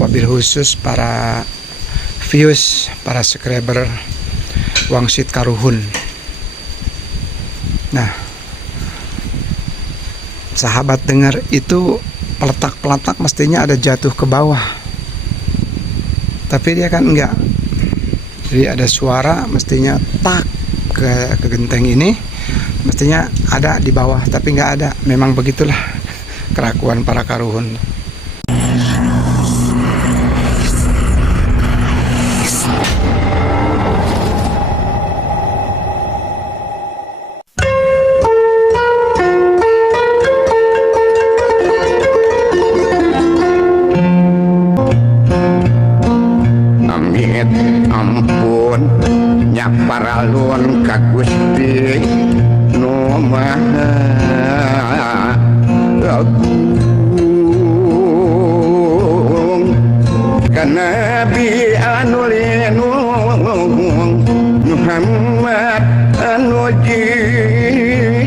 wabil khusus para views, para subscriber Wangsit Karuhun. Nah, sahabat dengar itu peletak-peletak mestinya ada jatuh ke bawah, tapi dia kan enggak. Jadi ada suara mestinya tak ke genteng ini, mestinya ada di bawah, tapi nggak ada. Memang begitulah kerakuan para Karuhun. Amit ampun nya paralun ka Gusti nu Maha Agung ka Nabi anu linung Muhammad anu jinunjung.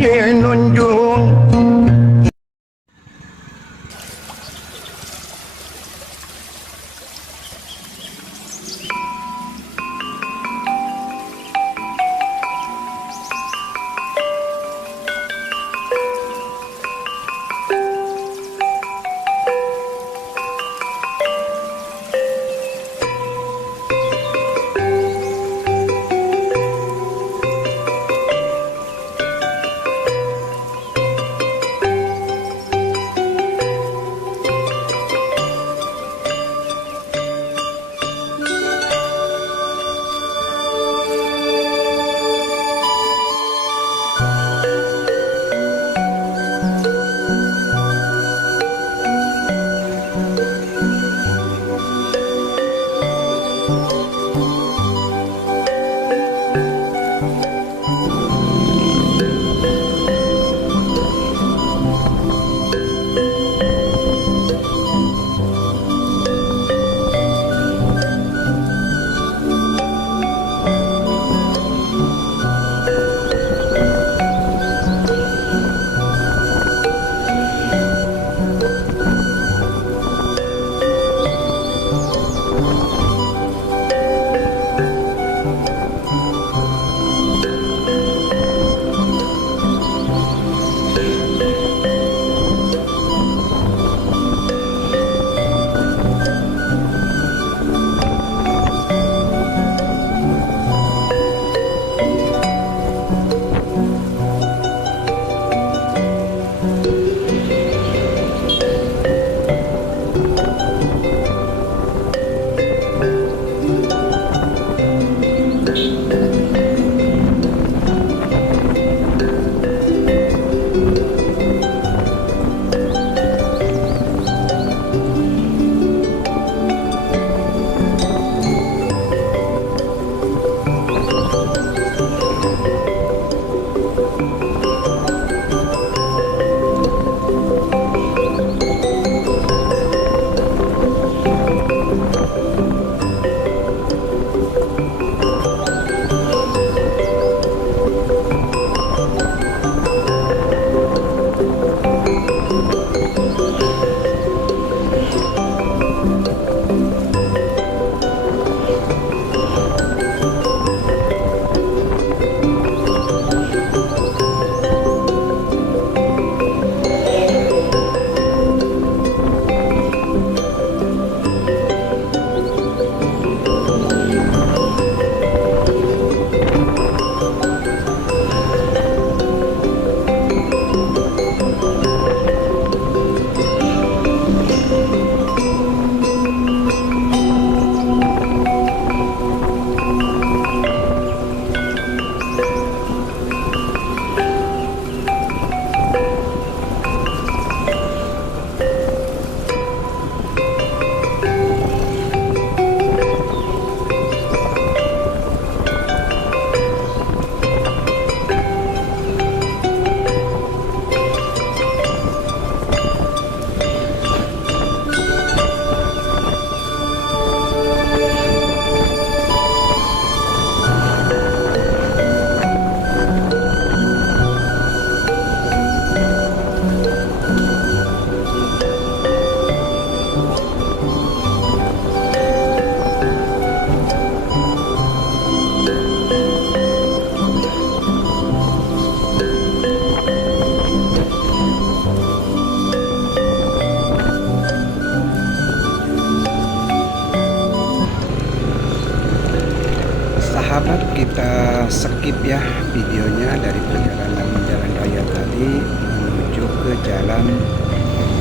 sahabat, kita skip ya videonya dari perjalanan jalan raya tadi menuju ke jalan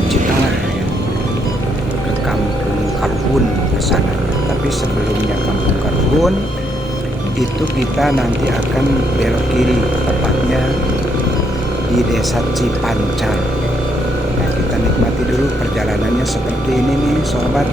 Citengah ya, ke Kampung Karuhun ke sana. Tapi sebelumnya Kampung Karuhun itu kita nanti akan belok kiri, tepatnya di Desa Cipancar. Nah, kita nikmati dulu perjalanannya seperti ini nih sahabat.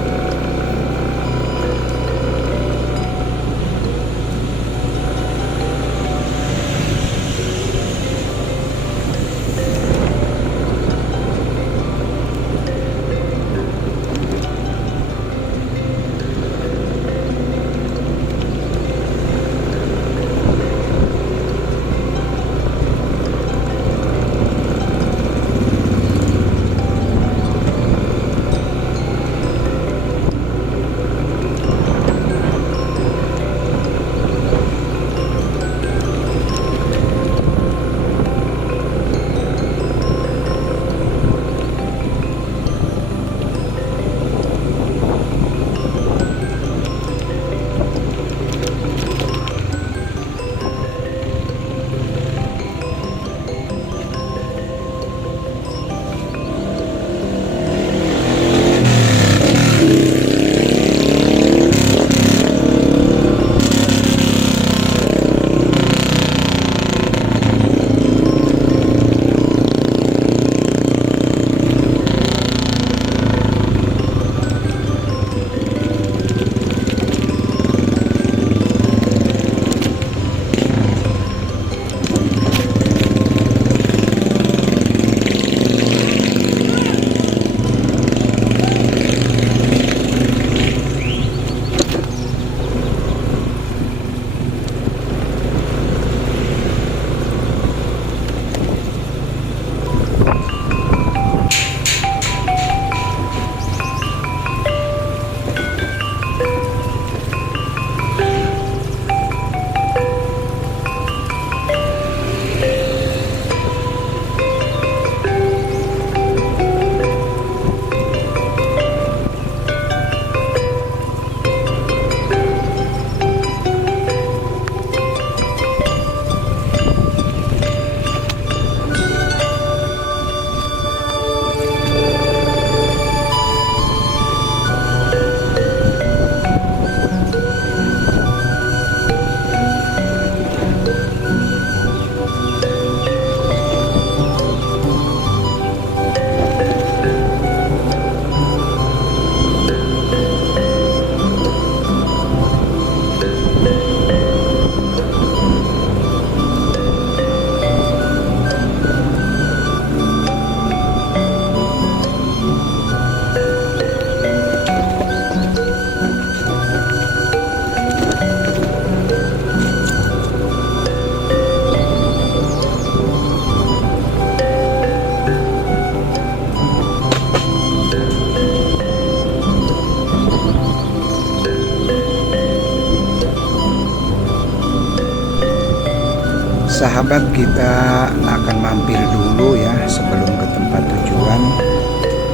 Sahabat, kita akan mampir dulu ya sebelum ke tempat tujuan.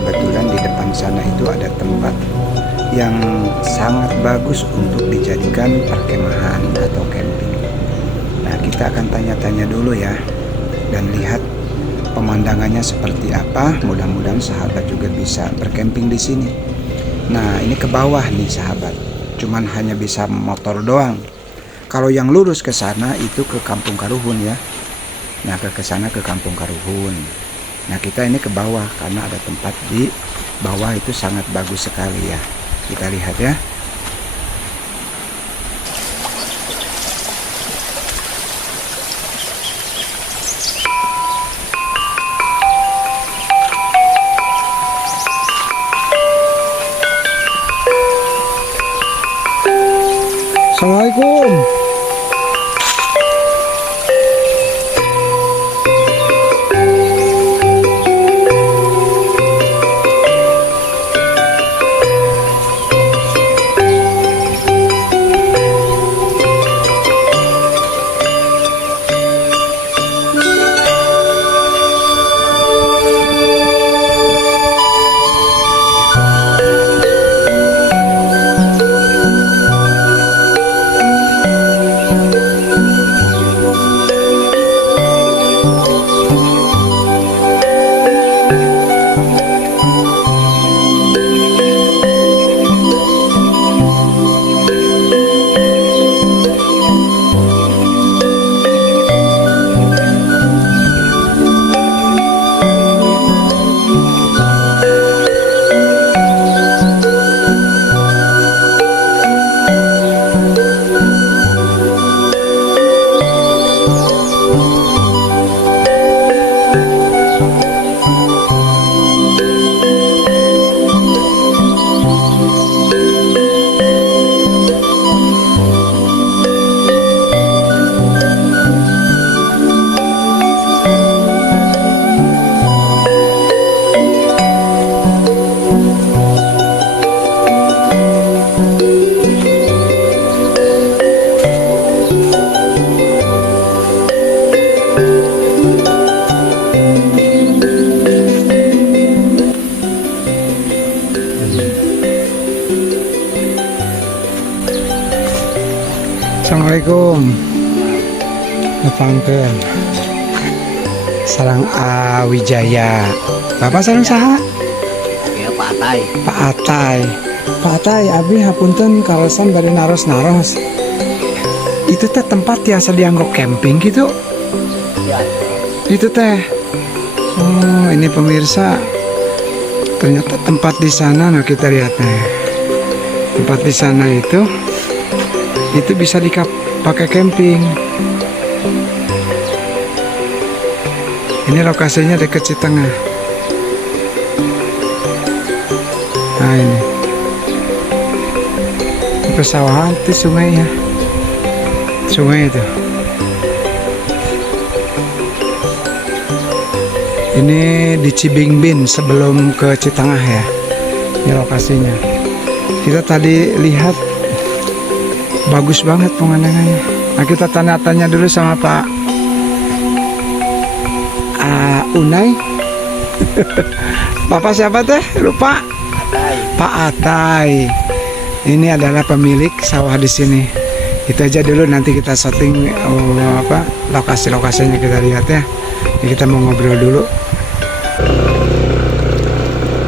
Kebetulan di depan sana itu ada tempat yang sangat bagus untuk dijadikan perkemahan atau camping. Nah, kita akan tanya-tanya dulu ya dan lihat pemandangannya seperti apa. Mudah-mudahan sahabat juga bisa bercamping di sini. Nah, ini ke bawah nih sahabat. Cuman hanya bisa motor doang. Kalau yang lurus ke sana itu ke Kampung Karuhun ya. Nah, ke sana ke Kampung Karuhun. Nah, kita ini ke bawah karena ada tempat di bawah itu sangat bagus sekali ya. Kita lihat ya. Assalamualaikum. Assalamualaikum. Nepangkeun. Sarang Wijaya. Bapak sareng saha? Ya Pak Atai. Pak Atai. Pak Atai, abi hapunten karosan bari naros-naros. Itu teh tempat biasa dianggap camping gitu. Ya. Itu teh. Oh, ini pemirsa. Ternyata tempat di sana, nah kita lihat nih. Tempat di sana itu bisa dipakai camping. Ini lokasinya dekat Citengah. Nah ini pesawahan itu sungainya, sungai itu. Ini di Cibingbin sebelum ke Citengah ya. Ini lokasinya. Kita tadi lihat bagus banget pemandangannya. Nah kita tanya-tanya dulu sama Pak Unai. Bapak siapa teh? Lupa. Atai. Pak Atai. Ini adalah pemilik sawah di sini. Itu aja dulu, nanti kita setting lokasi-lokasinya kita lihat ya. Ini kita mau ngobrol dulu.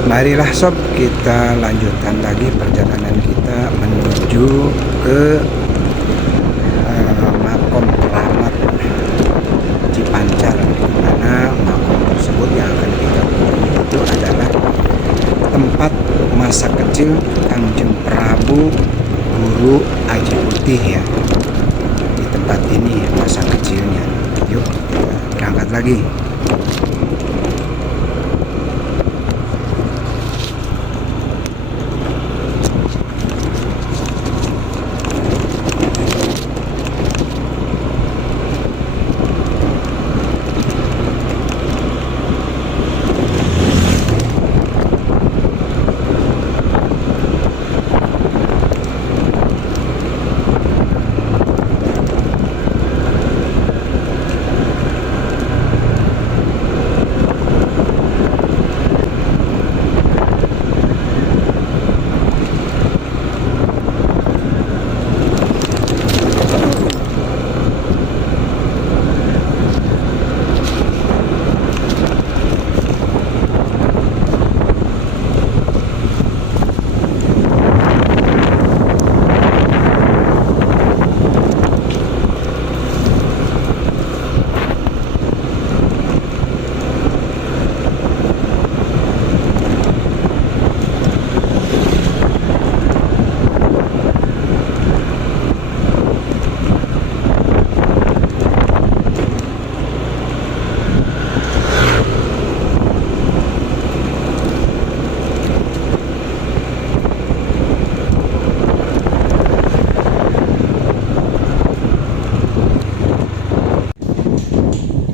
Marilah sob, kita lanjutkan lagi perjalanan kita menuju ke makom keramat Cipancar, di mana makom tersebut yang akan kita kunjungi itu adalah tempat masa kecil Kangjeng Prabu Guru Aji Putih ya. Di tempat ini masa kecilnya. Yuk kita berangkat lagi.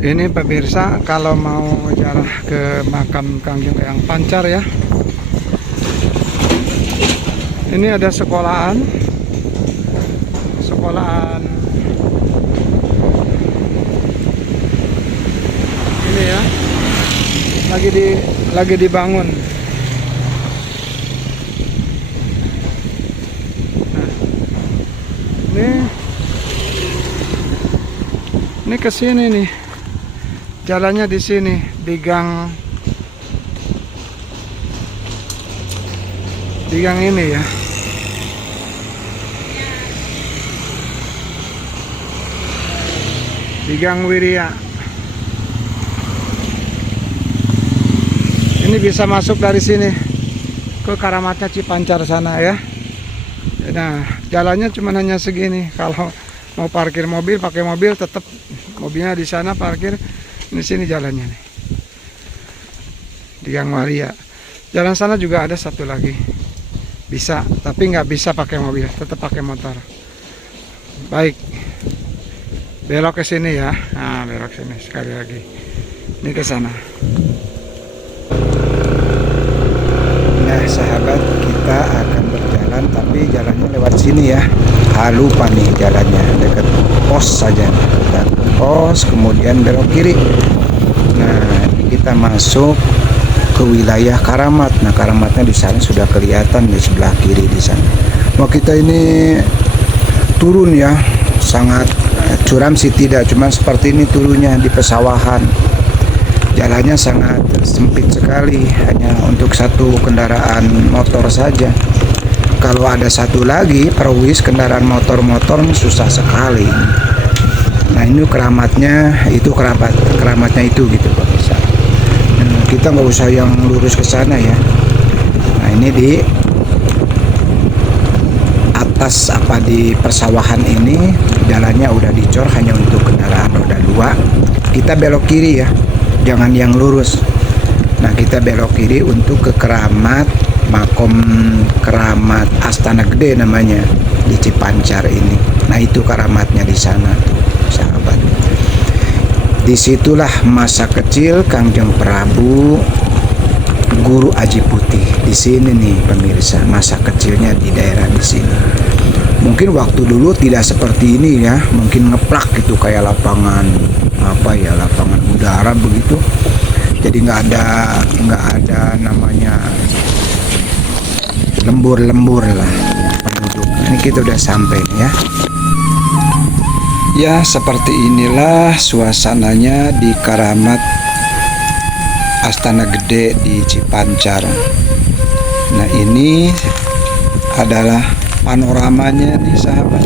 Ini pemirsa, kalau mau ziarah ke makam Kangjeng Eyang Pancar ya, ini ada sekolahan ini ya, lagi dibangun. Nah, ini ke sini nih. Jalannya di sini, di gang ini ya. Di Gang Wirya. Ini bisa masuk dari sini ke karamatnya Cipancar sana ya. Nah, jalannya cuma hanya segini. Kalau mau parkir mobil, pakai mobil tetap mobilnya di sana parkir. Di sini jalannya nih, di Gang Wirya. Jalan sana juga ada satu lagi, bisa, tapi nggak bisa pakai mobil, tetap pakai motor. Baik, belok ke sini ya. Nah, belok sini sekali lagi. Ini ke sana. Nah, sahabat, kita akan berjalan, tapi jalannya lewat sini ya. Lupa nih jalannya, dekat pos saja. Kita ke pos, kemudian belok kiri. Nah, kita masuk ke wilayah Karamat. Nah, Karamatnya di sana sudah kelihatan di sebelah kiri di sana. Wah, kita ini turun ya, sangat curam sih tidak, cuma seperti ini turunnya di pesawahan. Jalannya sangat sempit sekali, hanya untuk satu kendaraan motor saja. Kalau ada satu lagi perwis kendaraan motor-motor susah sekali. Nah ini keramatnya itu gitu Pak. Kita nggak usah yang lurus ke sana ya. Nah ini di atas di persawahan ini jalannya udah dicor hanya untuk kendaraan roda 2. Kita belok kiri ya, jangan yang lurus. Nah kita belok kiri untuk ke keramat, makom keramat Astana Gede namanya di Cipancar ini. Nah itu keramatnya di sana tuh sahabat. Disitulah masa kecil Kangjeng Prabu Guru Aji Putih. Di sini nih pemirsa, masa kecilnya di daerah di sini. Mungkin waktu dulu tidak seperti ini ya, mungkin ngeplak gitu kayak lapangan lapangan udara begitu. Jadi nggak ada namanya lembur lah penduduk. Ini kita udah sampai ya. Ya seperti inilah suasananya di keramat Astana Gede di Cipancar. Nah ini adalah panoramanya nih sahabat.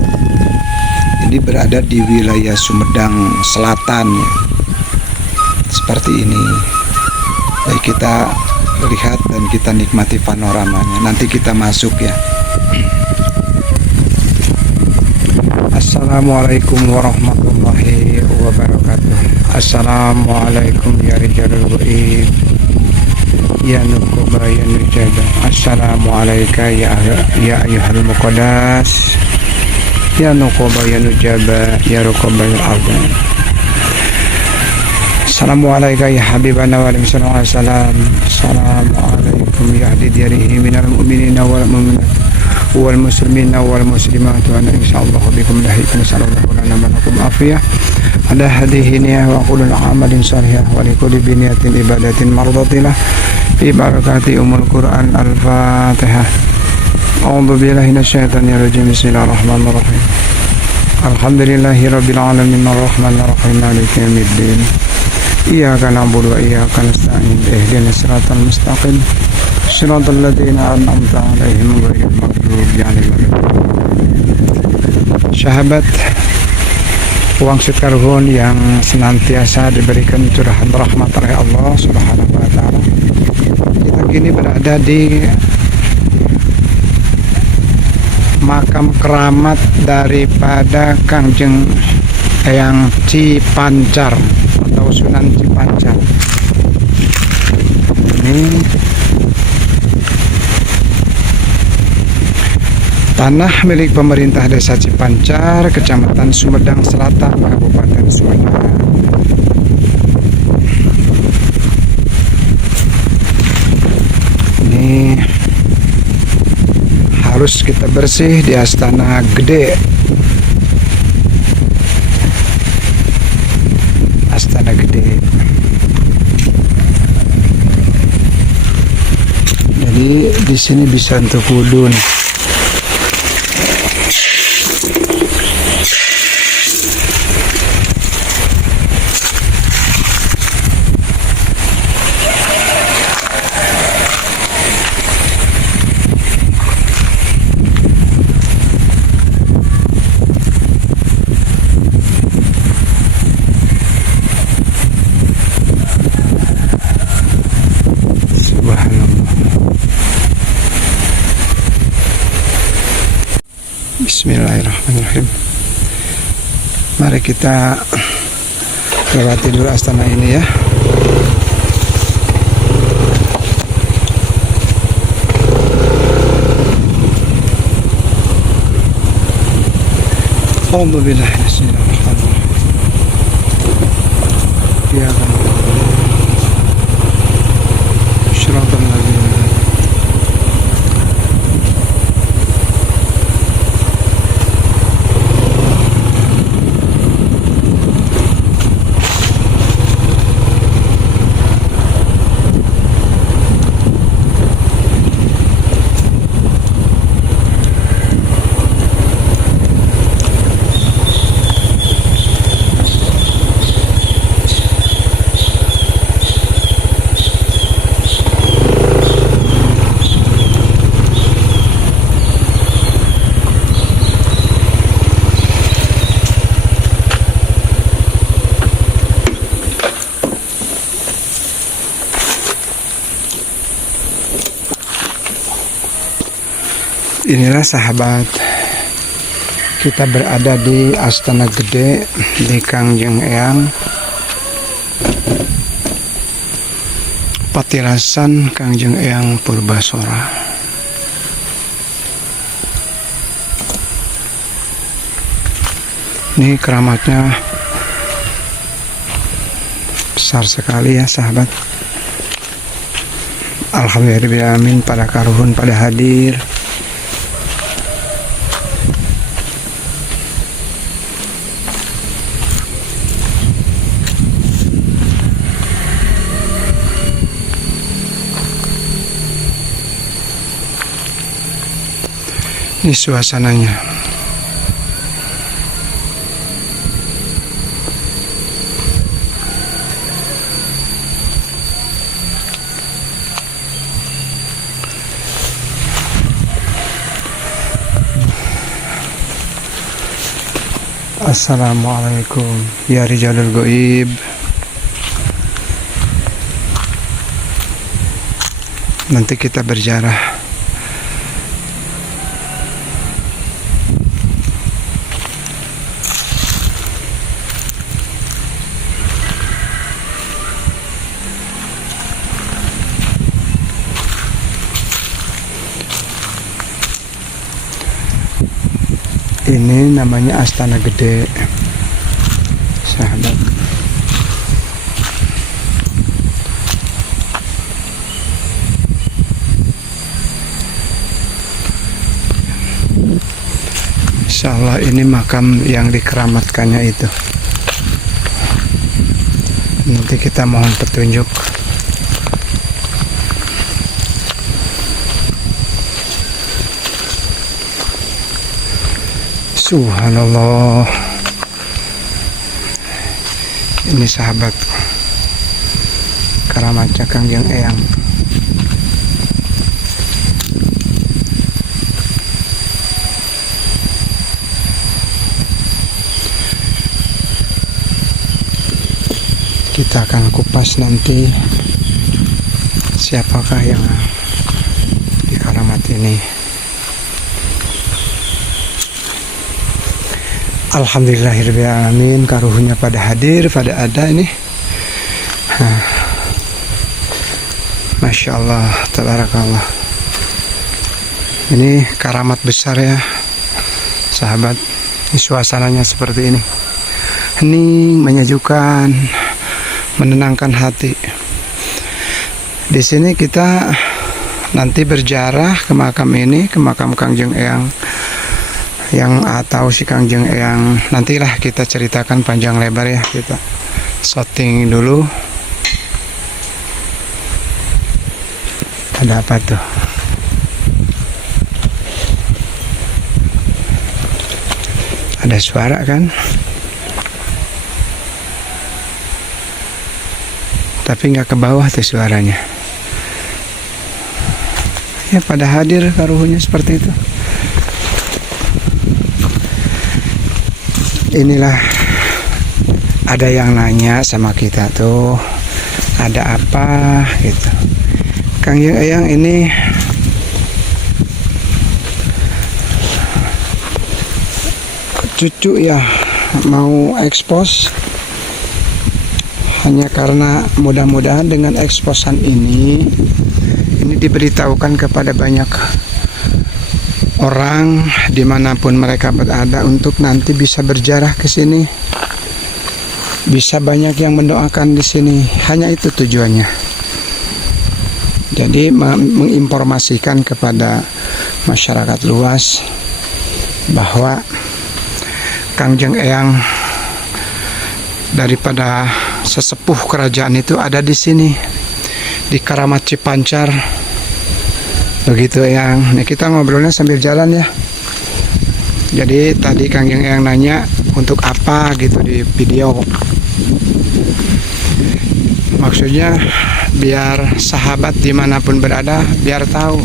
Ini berada di wilayah Sumedang Selatan ya. Seperti ini. Baik kita lihat dan kita nikmati panoramanya. Nanti kita masuk ya. Assalamualaikum warahmatullahi wabarakatuh. Assalamualaikum ya rijalul ghaib, ya nukuba ya nujaba. Assalamualaikum ya ayyuhal muqaddas, ya nukuba ya nujaba ya rukuba ya azam. Assalamualaikum ya habibana wa alim sallallahu alaihi wasallam. Assalamualaikum ya hadidiyarihi minal mu'minina wal mu'minat wal muslimina wal muslimat wa ana insyaallah bikum lahiqun sallallahu lana wa lakum afiyah ala hadhihi niyah wa qulul amalin salihah wa likulli biniyatin ibadatin mardatilah fi barakati umul quran al-fatihah. A'udzu billahi minasyaitonir rajim. Bismillahirrahmanirrahim. Alhamdulillahi rabbil alamin arrahmanir rahim maliki yaumiddin. Iyyaka na'budu wa iyyaka nasta'in ihdinas siratal mustaqim siratal ladzina an'amta 'alaihim ghairil maghdubi 'alaihim. Sahabat uang sekarhun yang senantiasa diberikan curahan rahmat oleh Allah Subhanahu wa taala. Kita kini berada di makam keramat daripada Kangjeng Eyang Cipancar atau Sunan Cipancar. Ini tanah milik pemerintah Desa Cipancar, Kecamatan Sumedang Selatan, Kabupaten Sumedang. Ini harus kita bersih di Astana Gede. Astana Gede. Jadi di sini bisa untuk wudhu nih. Bismillahirrahmanirrahim. Mari kita lewati dulu astana ini ya. Alhamdulillah. Ya Syiratal ladzina Inilah sahabat, kita berada di Astana Gede di Kangjeng Eyang, Patirasan Kangjeng Eyang Purbasora. Ini keramatnya besar sekali ya sahabat. Alhamdulillah pada karuhun pada hadir. Ini suasananya. Assalamualaikum ya Rijalul Goib. Nanti kita berjarah. Ini namanya Astana Gede, sahabat. Insya Allah ini makam yang dikeramatkannya itu. Nanti kita mohon petunjuk. Subhanallah. Ini sahabat, keramatnya Kangjeng Eyang. Kita akan kupas nanti siapakah yang di keramat ini. Alhamdulillahirrahmanirrahim, karuhunnya pada hadir, pada ada ini. Masya Allah, tabarakallah. Ini karamat besar ya sahabat. Ini suasananya seperti ini, hening, menyejukkan, menenangkan hati. Di sini kita nanti berziarah ke makam ini, ke makam Kangjeng Eyang yang atau si Kangjeng Eyang. Nantilah kita ceritakan panjang lebar ya, kita shooting dulu. Ada apa tuh? Ada suara kan? Tapi nggak ke bawah tuh suaranya. Ya pada hadir karuhunnya seperti itu. Inilah, ada yang nanya sama kita tuh, ada apa gitu. Kangjeng Eyang ini cucu ya, mau ekspos. Hanya karena mudah-mudahan dengan eksposan ini diberitahukan kepada banyak orang dimanapun mereka berada untuk nanti bisa berziarah ke sini, bisa banyak yang mendoakan di sini. Hanya itu tujuannya. Jadi menginformasikan kepada masyarakat luas bahwa Kangjeng Eyang daripada sesepuh kerajaan itu ada di sini, di Karamat Cipancar. Begitu Eyang. Nah, kita ngobrolnya sambil jalan ya. Jadi tadi Kangjeng Eyang nanya untuk apa gitu di video. Maksudnya biar sahabat dimanapun berada biar tahu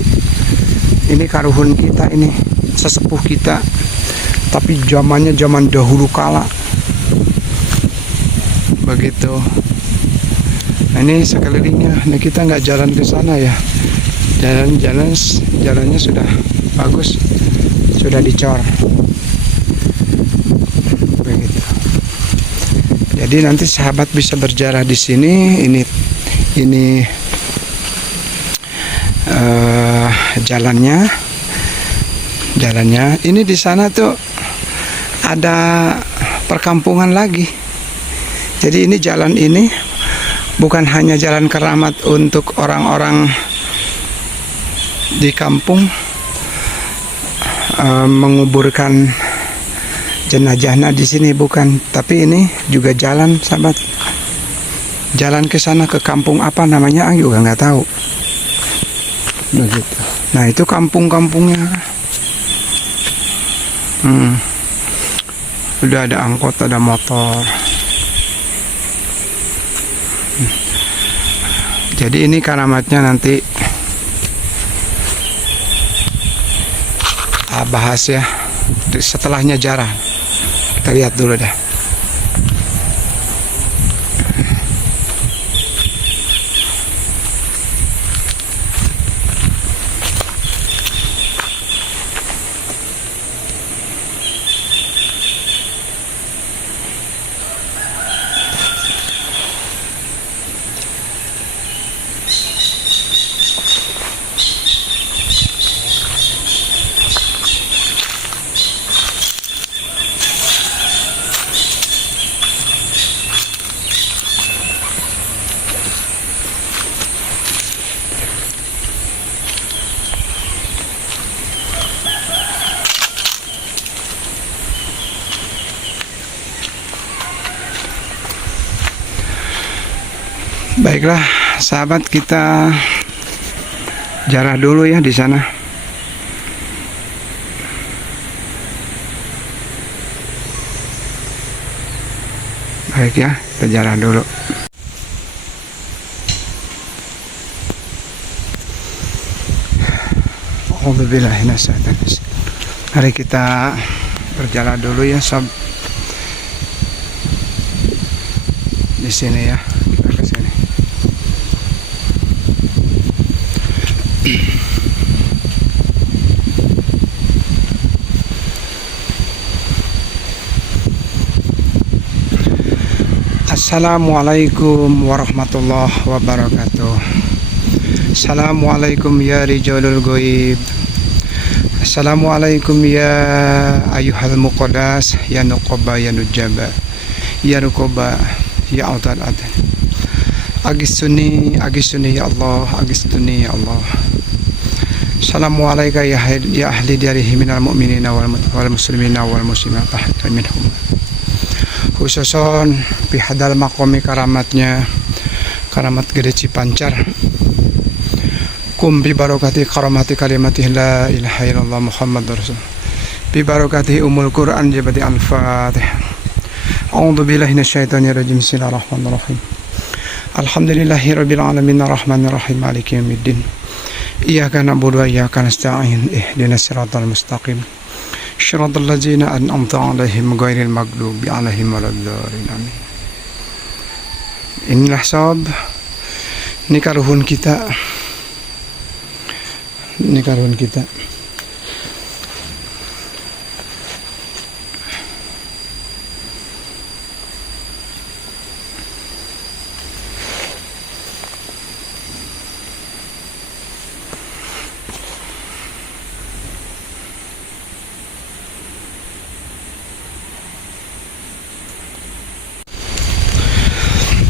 ini karuhun kita, ini sesepuh kita, tapi zamannya zaman dahulu kala. Begitu. Nah, ini sekelilingnya. Nah, kita nggak jalan ke sana ya. Jalannya sudah bagus, sudah dicor begitu. Jadi nanti sahabat bisa berjarah di sini. Ini jalannya. Ini di sana tuh ada perkampungan lagi. Jadi ini jalan ini bukan hanya jalan keramat untuk orang-orang di kampung menguburkan jenazahnya di sini, bukan, tapi ini juga jalan sahabat, jalan ke sana, ke kampung apa namanya juga nggak tahu begitu. Nah itu kampung-kampungnya. Udah ada angkot, ada motor. Jadi ini karamatnya nanti bahas ya setelahnya jarah. Kita lihat dulu dah. Baiklah sahabat, kita jarah dulu ya di sana. Baik ya, kita jarah dulu. Mari kita berjalan dulu ya sob. Di sini ya. Kita ke sini. Assalamualaikum warahmatullahi wabarakatuh. Assalamualaikum ya rijalul ghaib. Assalamualaikum ya ayuhal muqaddas, ya nuqaba ya nujaba, ya ruqaba ya autad adan. Agistuni ya Allah, agistuni ya Allah. Assalamualaikum ya ahli darihi minal mu'minina wal muslimina wal muslimat minhum. Khususon bihadal makomi karamatnya, karamat Gede Cipancar. Kum bi barokati karamati kalimati la ilaha illallah Muhammadur Rasul. Bi barokati umul Quran jabati al-Fatihah. A'udzu billahi minasyaitonir rajim. Bismillahirrahmanirrahim. Alhamdulillahirabbil alamin arrahmanir rahim maliki yaumiddin. Iyyaka na'budu wa iyyaka nasta'in. Ihdinas siratal mustaqim. Shiratal ladzina an'amta 'alaihim ghairil maghdubi 'alaihim waladdallin. Amin. Inilah sob, ini karuhun kita. Ini karuhun kita.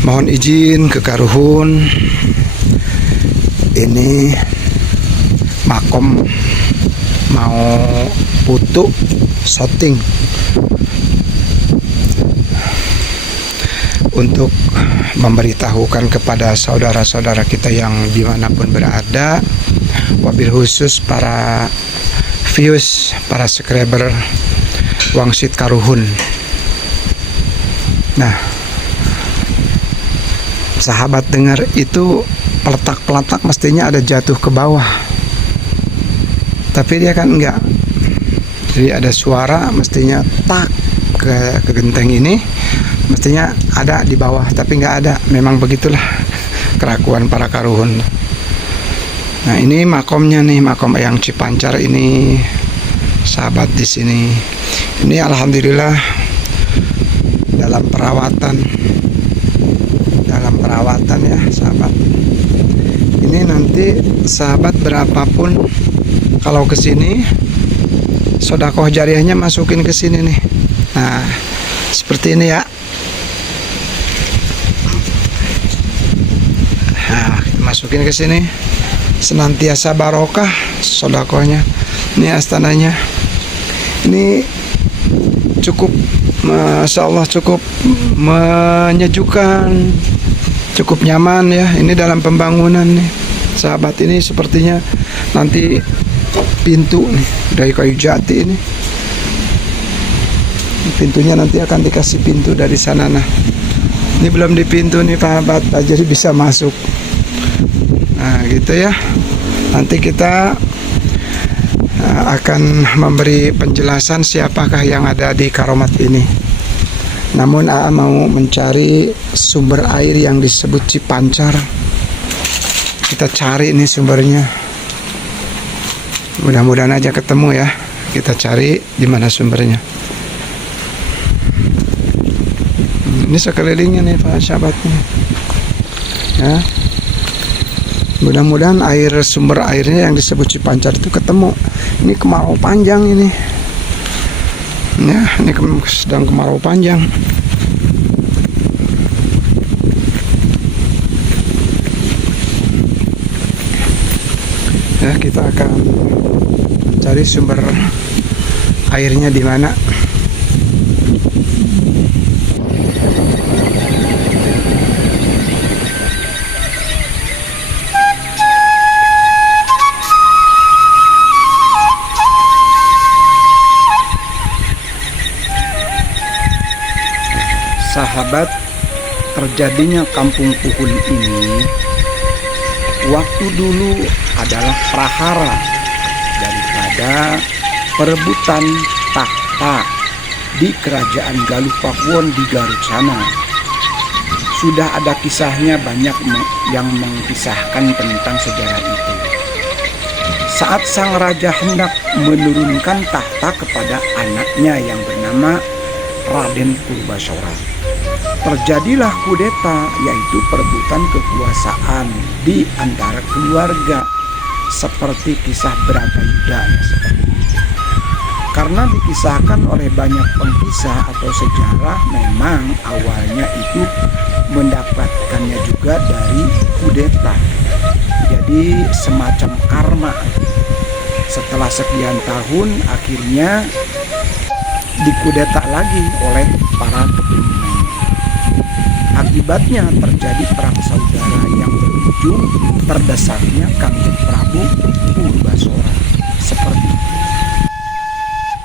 Mohon izin ke karuhun, ini makom mau putu syuting untuk memberitahukan kepada saudara-saudara kita yang dimanapun berada, wabil khusus para views, para subscriber Wangsit Karuhun. Nah, sahabat dengar itu peletak-peletak mestinya ada jatuh ke bawah, tapi dia kan enggak. Jadi ada suara mestinya tak ke genteng ini, mestinya ada di bawah, tapi enggak ada. Memang begitulah kerakuan para karuhun. Nah, ini makomnya nih, makom Eyang Cipancar ini, sahabat di sini. Ini alhamdulillah dalam perawatan ya, sahabat. Ini nanti sahabat berapapun kalau ke sini, sedekah jariahnya masukin ke sini nih. Nah, seperti ini ya. Nah, masukin ke sini, senantiasa barokah sedekahnya. Ini astananya. Ini cukup, masya Allah, cukup menyejukkan, cukup nyaman ya. Ini dalam pembangunan nih, sahabat. Ini sepertinya nanti pintu nih dari kayu jati ini. Pintunya nanti akan dikasih pintu dari sana. Nah, ini belum di pintu nih, sahabat, jadi bisa masuk. Nah, gitu ya. Nanti kita akan memberi penjelasan siapakah yang ada di Karomat ini. Namun AA mau mencari sumber air yang disebut Cipancar. Kita cari ini sumbernya. Mudah-mudahan aja ketemu ya. Kita cari di mana sumbernya. Ini sekelilingnya nih Pak sahabatnya. Ya. Mudah-mudahan sumber airnya yang disebut Cipancar itu ketemu. Ini kemarau panjang ini. Ya, ini sedang kemarau panjang. Ya, kita akan cari sumber airnya di mana. Sahabat, terjadinya kampung Puhun ini waktu dulu adalah prahara daripada perebutan tahta di kerajaan Galuh Pakuwon di Garut sana. Sudah ada kisahnya, banyak yang mengisahkan tentang sejarah itu. Saat sang raja hendak menurunkan tahta kepada anaknya yang bernama Raden Purbasora, terjadilah kudeta, yaitu perebutan kekuasaan di antara keluarga, seperti kisah Bratayuda seperti itu. Karena dikisahkan oleh banyak pengkisah atau sejarah, memang awalnya itu mendapatkannya juga dari kudeta. Jadi semacam karma. Setelah sekian tahun, akhirnya dikudeta lagi oleh para keturunannya. Akibatnya terjadi perang saudara yang berujung terdesaknya Kangjeng Prabu Purbasora. Seperti itu.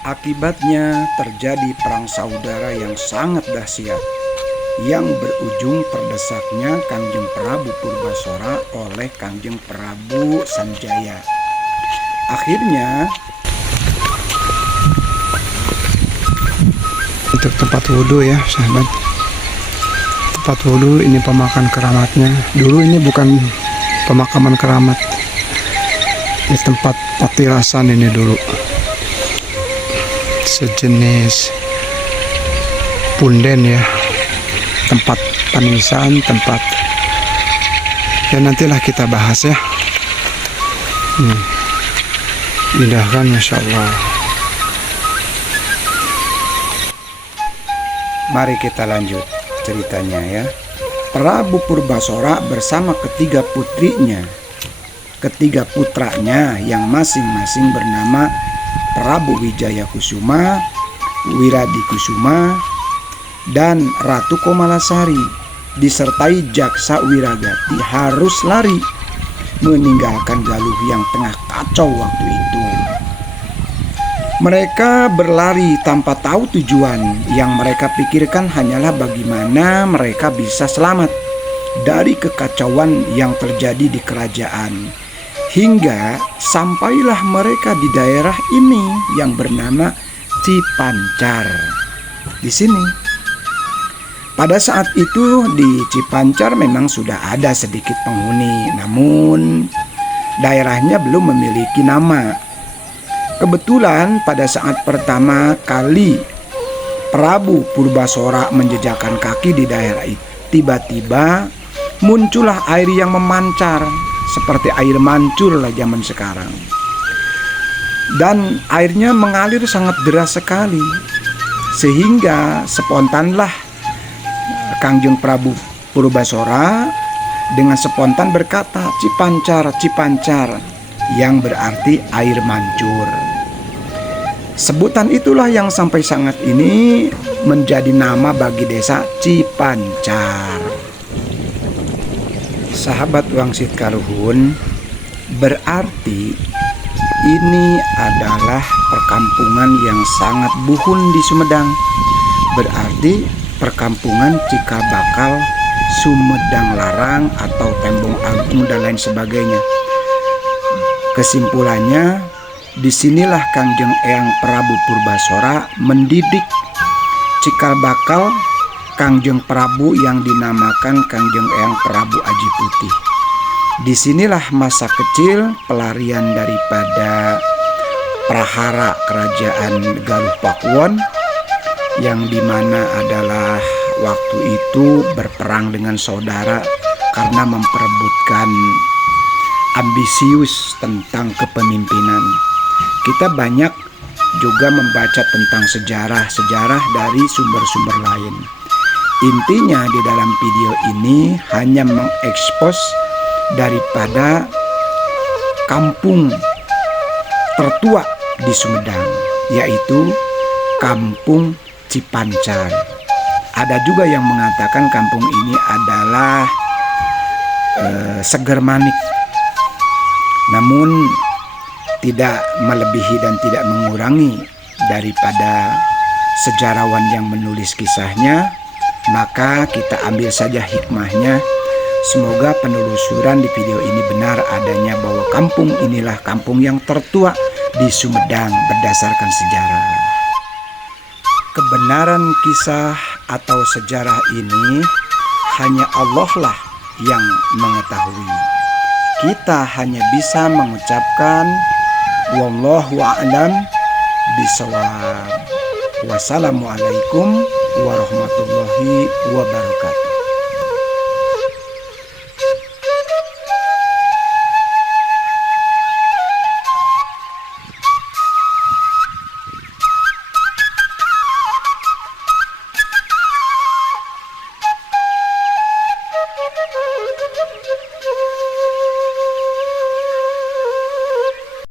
Akibatnya terjadi perang saudara yang sangat dahsyat yang berujung terdesaknya Kangjeng Prabu Purbasora oleh Kangjeng Prabu Sanjaya. Akhirnya untuk tempat wudhu ya sahabat. Tempat wudhu ini pemakan keramatnya. Dulu ini bukan pemakaman keramat. Ini tempat patirasan ini dulu. Sejenis punden ya. Tempat panisan, tempat. Ya nantilah kita bahas ya. Indah kan, Masya Allah. Mari kita lanjut ceritanya ya. Prabu Purbasora bersama ketiga putranya yang masing-masing bernama Prabu Wijaya Kusuma, Wiradi Kusuma, dan Ratu Komalasari, disertai Jaksa Wiragati harus lari meninggalkan Galuh yang tengah kacau waktu itu. Mereka berlari tanpa tahu tujuan. Yang mereka pikirkan hanyalah bagaimana mereka bisa selamat dari kekacauan yang terjadi di kerajaan. Hingga sampailah mereka di daerah ini yang bernama Cipancar. Di sini. Pada saat itu di Cipancar memang sudah ada sedikit penghuni. Namun daerahnya belum memiliki nama. Kebetulan pada saat pertama kali Prabu Purbasora menjejakkan kaki di daerah itu, tiba-tiba muncullah air yang memancar seperti air mancur lah zaman sekarang. Dan airnya mengalir sangat deras sekali, sehingga spontanlah Kangjeng Prabu Purbasora dengan spontan berkata, "Cipancar, Cipancar," yang berarti air mancur. Sebutan itulah yang sampai saat ini menjadi nama bagi desa Cipancar. Sahabat Wangsit Karuhun, berarti ini adalah perkampungan yang sangat buhun di Sumedang. Berarti perkampungan Cikal Bakal, Sumedang Larang atau Tembong Agung dan lain sebagainya. Kesimpulannya, disinilah Kangjeng Eyang Prabu Purbasora mendidik Cikal Bakal Kangjeng Prabu yang dinamakan Kangjeng Eyang Prabu Aji Putih. Disinilah masa kecil pelarian daripada prahara kerajaan Galuh Pakuwon, yang dimana adalah waktu itu berperang dengan saudara karena memperebutkan ambisius tentang kepemimpinan. Kita banyak juga membaca tentang sejarah-sejarah dari sumber-sumber lain. Intinya di dalam video ini hanya mengekspos daripada kampung tertua di Sumedang, yaitu Kampung Cipancar. Ada juga yang mengatakan kampung ini adalah Seger Manik, namun tidak melebihi dan tidak mengurangi daripada sejarawan yang menulis kisahnya. Maka kita ambil saja hikmahnya. Semoga penelusuran di video ini benar adanya bahwa kampung inilah kampung yang tertua di Sumedang berdasarkan sejarah. Kebenaran kisah atau sejarah ini hanya Allah lah yang mengetahui. Kita hanya bisa mengucapkan wallahu a'lam bishawab. Wassalamualaikum warahmatullahi wabarakatuh.